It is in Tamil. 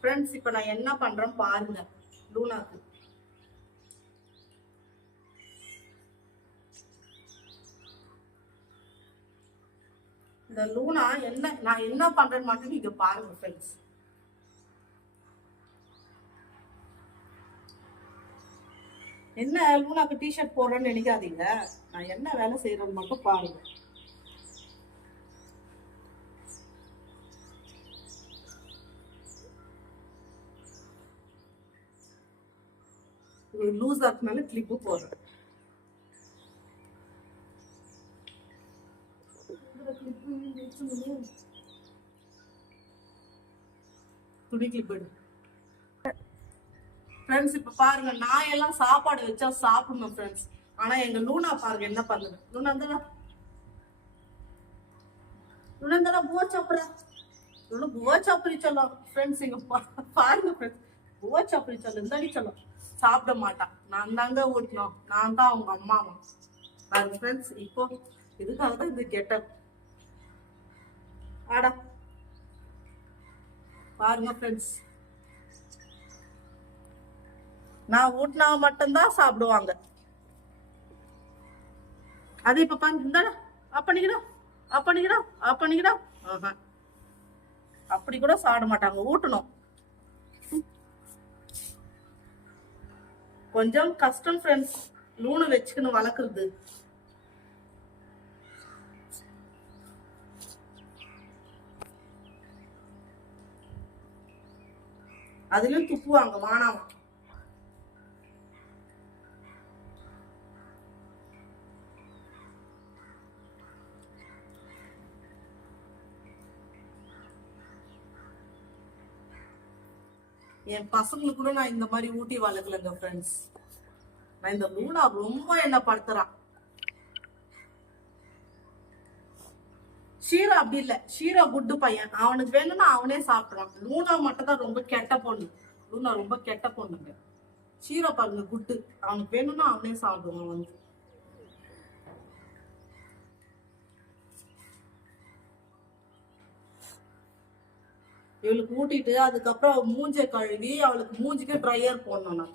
ஃப்ரெண்ட்ஸ் இப்போ நான் என்ன பண்றேன் பாருங்க. லூனாக்கு இந்த லூனா நான் என்ன பண்றேன்னு மட்டும் நீங்க பாருங்க ஃப்ரெண்ட்ஸ். என்ன லூனாக்கு டிஷர்ட் போடுறேன்னு நினைக்காதீங்க. நான் என்ன வேலை செய்யறேன்னு மட்டும் பாருங்க. லூஸ் ஆக்குனால கிளிப்பு போடுறேன். துணி கிளிப் எடு ஃப்ரெண்ட்ஸ். இப்ப பாருங்க, நான் எல்லாம் சாப்பாடு வச்சா சாப்பிடணும் ஃப்ரெண்ட்ஸ். ஆனா எங்க லூனா பாருங்க என்ன பண்ணுது. லூனா புவா சாப்பிடுற. புவா சாப்பிடி சொல்லும் ஃப்ரெண்ட்ஸ். இங்க பாருங்க ஃப்ரெண்ட்ஸ், புவா சாப்பிடி சொல்லும். இந்தாடி சொல்லும். சாப்பிட மாட்டான். நான் தாங்க ஊட்டணும். நான் தான் அவங்க அம்மாவும் பாருங்க ஃப்ரெண்ட்ஸ். இப்போ இதுக்காக தான் இந்த கெட்டப். ஆடா பாருங்க ஃப்ரெண்ட்ஸ், நான் ஊட்டினா மட்டும்தான் சாப்பிடுவாங்க. அது இப்ப பாருங்க, இந்தாடா அப்பணிக்கடா. அப்படி கூட சாப்பிட மாட்டாங்க. ஊட்டணும். கொஞ்சம் கஷ்டம் ஃப்ரெண்ட்ஸ், லூனு வச்சுக்கணும் வளர்க்குறது. அதுலயும் துப்புவாங்க வானாமா. என் பசங்களுக்கு கூட நான் இந்த மாதிரி ஊட்டி வளர்க்கலங்க ஃப்ரெண்ட்ஸ். நான் இந்த லூனா ரொம்ப என்ன படுத்துறான். ஷீரா அப்படி இல்ல. ஷீரா குட்டு பையன். அவனுக்கு வேணும்னா அவனே சாப்பிடுறான். லூனா மட்டும் தான் ரொம்ப கெட்ட பொண்ணு. லூனா ரொம்ப கெட்ட பொண்ணுங்க. ஷீரா பாருங்க குட்டு. அவனுக்கு வேணும்னா அவனே சாப்பிடுவான் வந்து. இவளுக்கு ஊட்டிட்டு அதுக்கப்புறம் மூஞ்சை கழுவி அவளுக்கு மூஞ்சிக்கு ட்ரையர் போடணும் நான்.